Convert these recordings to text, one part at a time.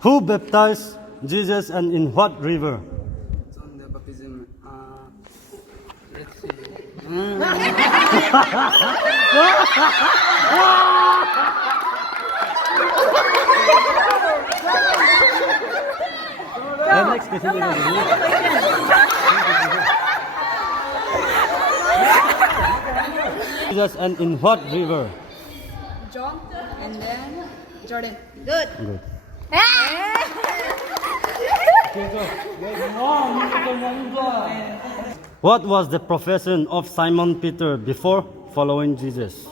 Who baptized Jesus and in what river? John the baptism. Let's see. Next question. Jesus and in what river? John and then Jordan. Good. What was the profession of Simon Peter before following Jesus?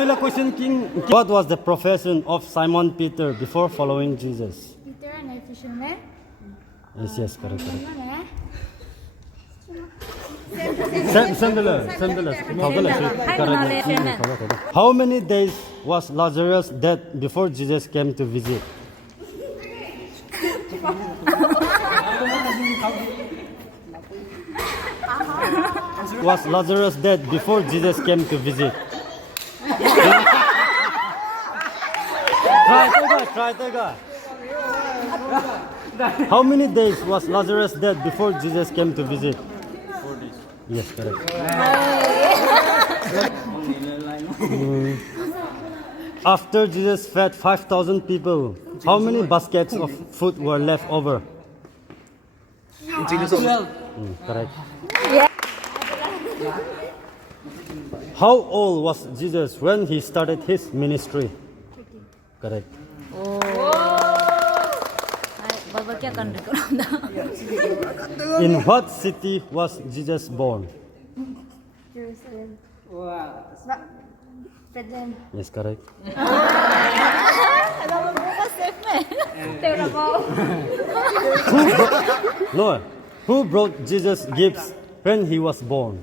Nang question king. What was the profession of Simon Peter before following Jesus? Peter and fisherman. Yes, correct. Similar. How many days was Lazarus dead before Jesus came to visit? Was Lazarus dead before Jesus came to visit? Try to. How many days was Lazarus dead before Jesus came to visit? 4 days. Yes, correct. After Jesus fed 5,000 people, how many baskets of food were left over? 12. Correct. How old was Jesus when he started his ministry? Correct. In what city was Jesus born? Jerusalem. Wow. Bethlehem. Yes, correct. No. Who brought Jesus gifts when he was born?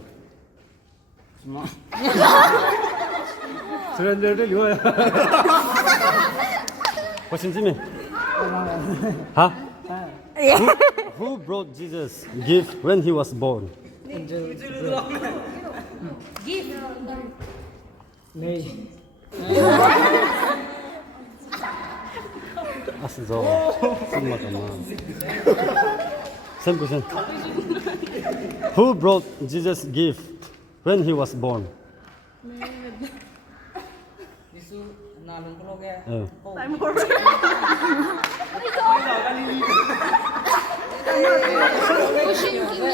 Question Jimmy. Huh? Who brought Jesus gift when he was born? Same question. Who brought Jesus gift when he was born?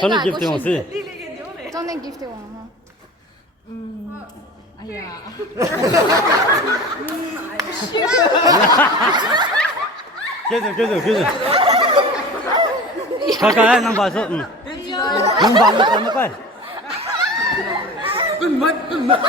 저는 gift 왔지. 저는 기프트 와. 계속. 가까이 난 봐서. 응. 넌 봐면 빨리. 끝맛.